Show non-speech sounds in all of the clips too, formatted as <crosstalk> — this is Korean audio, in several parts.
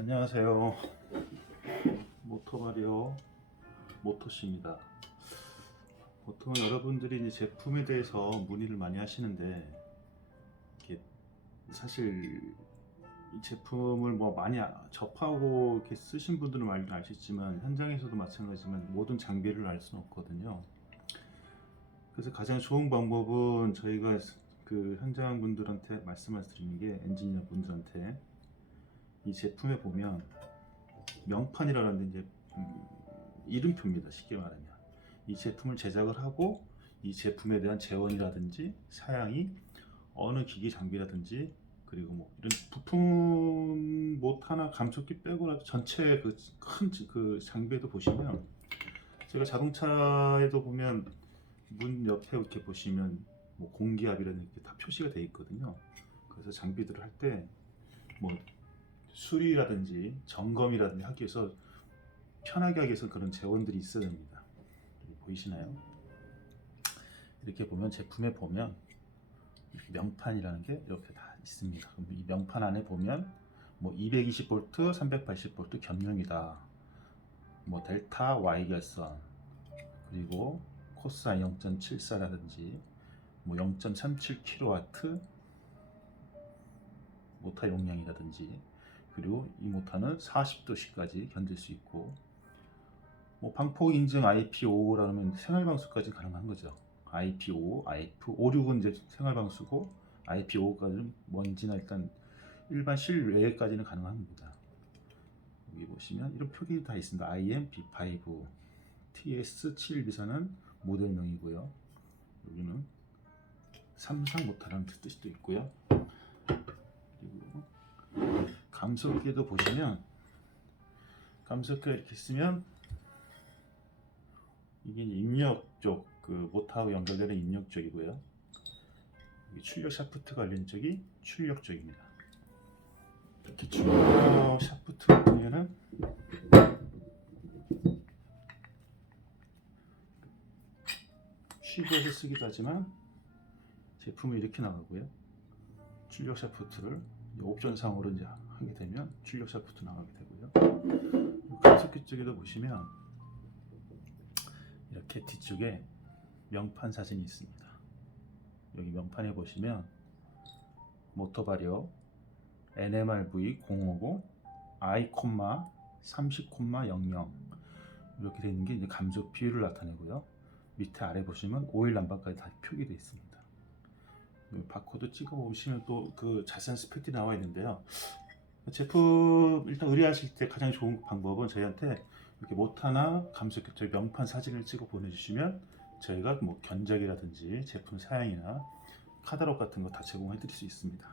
안녕하세요. 모터바리오 모토씨입니다. 보통 여러분들이 이제 제품에 대해서 문의를 많이 하시는데 사실 이 제품을 뭐 많이 아- 접하고 이렇게 쓰신 분들은 많이 아시지만 현장에서도 마찬가지지만 모든 장비를 알 수는 없거든요. 그래서 가장 좋은 방법은 저희가 그 현장 분들한테 말씀을 드리는 게 엔지니어 분들한테 이 제품에 보면 명판이라는 이제 음, 이름표입니다. 쉽게 말하면 이 제품을 제작을 하고 이 제품에 대한 재원이라든지 사양이 어느 기기 장비라든지 그리고 뭐 이런 부품 못 하나 감속기 빼고라도 전체 그큰그 장비에도 보시면 제가 자동차에도 보면 문 옆에 이렇게 보시면 뭐 공기압이라는 게 다 표시가 돼 있거든요. 그래서 장비들을 할 때뭐 수리라든지 점검이라든지 하기 위해서 편하게 하기 위해서 그런 재원들이 있어야 됩니다. 보이시나요? 이렇게 보면 제품에 보면 명판이라는 게 이렇게 다 있습니다. 그럼 이 명판 안에 보면 뭐 220V, 380V 겸용이다. 뭐 델타 Y 결선 그리고 코사인 0.74라든지 뭐 0.37kW 모터 용량이라든지 그리고 이 모터는 40도씨까지 견딜 수 있고 뭐 방폭 인증 IP55라면 생활 방수까지 가능한 거죠. IP5, IP56은 이제 생활 방수고 IP5까지는 먼지나 일단 일반 실외까지는 가능합니다. 여기 보시면 이런 표기 다 있습니다. IM B5 TS7 비사는 모델명이고요. 여기는 삼성 모터라는 뜻도 있고요. 감속기도 보시면 감속기가 이렇게 있으면 이게 입력 쪽, 그 모터하고 연결되는 입력 쪽이고요. 출력 샤프트가 열린 쪽이 출력 쪽입니다. 이렇게 출력 샤프트 같은 경우는 쉬브에서 쓰기도 하지만 제품이 이렇게 나가고요. 출력 샤프트를 옵션상으로 이제 하게 되면 출력 샤프트 나가게 되고요. 감속기 쪽에도 보시면 이렇게 뒤쪽에 명판 사진이 있습니다. 여기 명판에 보시면 모터바리오 NMRV 050 I, 30,00 이렇게 되어 있는 게 이제 감속 비율을 나타내고요. 밑에 아래 보시면 오일 남바까지 다 표기되어 있습니다. 여기 바코드 찍어 보시면 또 그 자세한 스펙이 나와 있는데요. 제품 일단 의뢰하실 때 가장 좋은 방법은 저희한테 이렇게 모타나 감속기 쪽 명판 사진을 찍어 보내주시면 저희가 뭐 견적이라든지 제품 사양이나 카탈로그 같은 거 다 제공해 드릴 수 있습니다.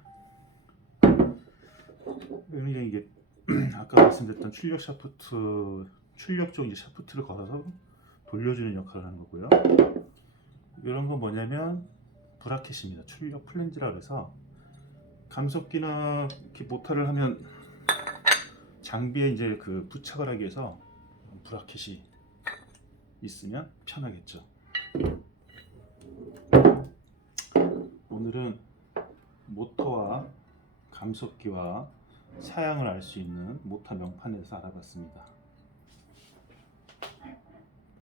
그러니까 이게 <clears throat> 아까 말씀드렸던 출력 샤프트 출력 쪽 이제 샤프트를 걸어서 돌려주는 역할을 하는 거고요. 이런 건 뭐냐면 브라켓입니다. 출력 플랜지라 해서 감속기나 이렇게 모터를 하면 장비에 이제 그 부착을 하기 위해서 브라켓이 있으면 편하겠죠. 오늘은 모터와 감속기와 사양을 알 수 있는 모터 명판에 대해서 알아봤습니다.